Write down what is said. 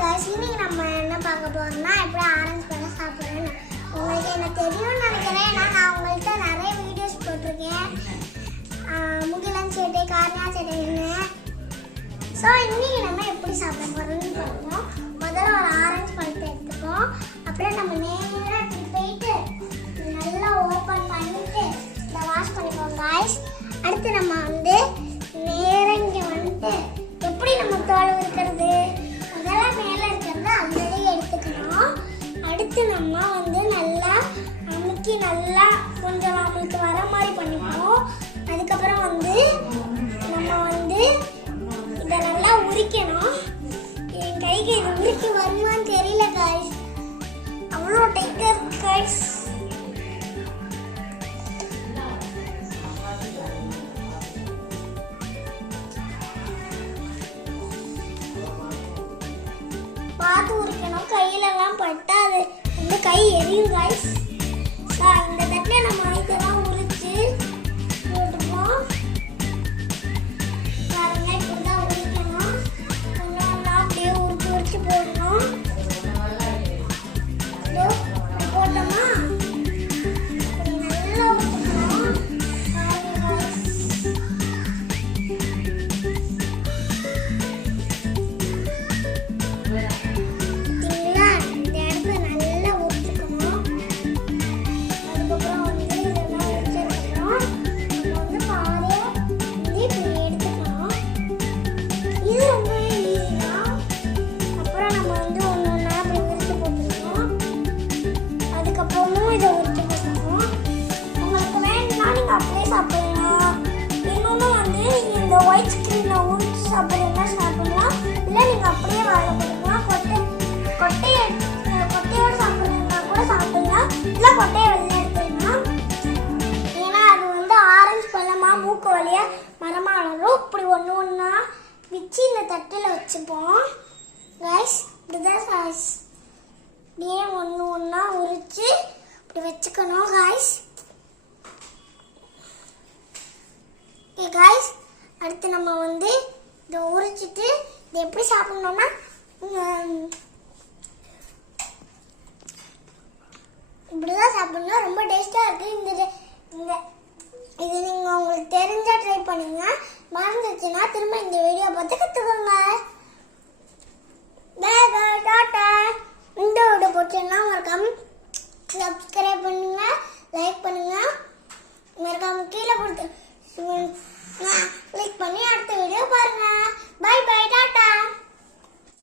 guys, இன்னைக்கு நம்ம என்ன பார்க்க போறோம்னா எப்படி ஆரஞ்சு பழம் சாப்பிடுறேன்னு உங்களுக்கு என்ன தெரியும்னு நினைக்கிறேன். நான் உங்கள்கிட்ட நிறைய வீடியோஸ் போட்டிருக்கேன், முகிலன் சேட்டை கார்னியா சேட்டைன்னு. ஸோ இன்னைக்கு நம்ம எப்படி சாப்பிட போறோம்னு பார்ப்போம். முதல்ல ஒரு ஆரஞ்சு பழத்தை எடுத்துப்போம். அப்புறம் நம்ம நேராக இப்படி போயிட்டு நல்லா ஓப்பன் பண்ணிட்டு இதை வாஷ் பண்ணிப்போம் guys. அடுத்து நம்ம நேராக இங்கே வந்துட்டு எப்படி நம்ம தோல் இருக்கிறது அதெல்லாம் மேலே இருக்கிறது அப்படியே எடுத்துக்கணும். அடுத்து நம்ம நல்லா அமுக்கி நல்லா கொஞ்சம் நம்மளுக்கு வர மாதிரி பண்ணிப்போம். அதுக்கப்புறம் நம்ம இதை நல்லா உரிக்கணும். என் கைக்கு இது உரிக்க வருமான்னு தெரியல guys, அவ்வளோ டைட்டாக இருக்கு guys. பார்த்து உரிக்கணும், கையிலலாம் பட்டா அது கை எரியும் guys. இந்த தட்டில் நம்ம இதெல்லாம் உரிச்சு போட்டுப்போம். பாருங்க, இப்படிதான் உரிக்கணும். ஒன்றா அப்படியே உரிச்சு போடணும். போட்டோமா நல்லா உரிக்கணும். சாப்பிடலாம். இன்னொன்று இந்த ஒயிட் ஸ்க்ரீனில் ஊற்றி சாப்பிடலாம். இல்லை நீங்கள் அப்படியே வாழ போடலாம். கொட்டையோடு சாப்பிட்றதுனா கூட சாப்பிடலாம். இல்லை கொட்டையை வெளில எடுத்துக்கலாம். ஏன்னா அது ஆரஞ்சு பழமா மூக்கு வழியாக மரமாக வளரும். இப்படி ஒன்று ஒன்றா வச்சு இந்த தட்டில் வச்சுப்போம் guys. இப்படிதான் guys, இப்படியே ஒன்று ஒன்றா உரிச்சு இப்படி வச்சுக்கணும் guys. guys, அடுத்து நம்ம இதை உரிச்சிட்டு இதை எப்படி சாப்பிடணும்னா இப்படிதான் சாப்பிடணும். ரொம்ப டேஸ்டாக இருக்குது. இது நீங்கள் உங்களுக்கு தெரிஞ்சால் ட்ரை பண்ணுங்க. மறந்துச்சுன்னா திரும்ப இந்த வீடியோ பார்த்து கற்றுக்கோங்க. டாட்டா. இந்த வீடியோ பிடிச்சோன்னா மறக்காம சப்ஸ்கிரைப் பண்ணுங்க, லைக் பண்ணுங்க, மறக்காம கீழே கொடுத்து கிளிக் பண்ணி அடுத்த வீடியோ பாருங்க.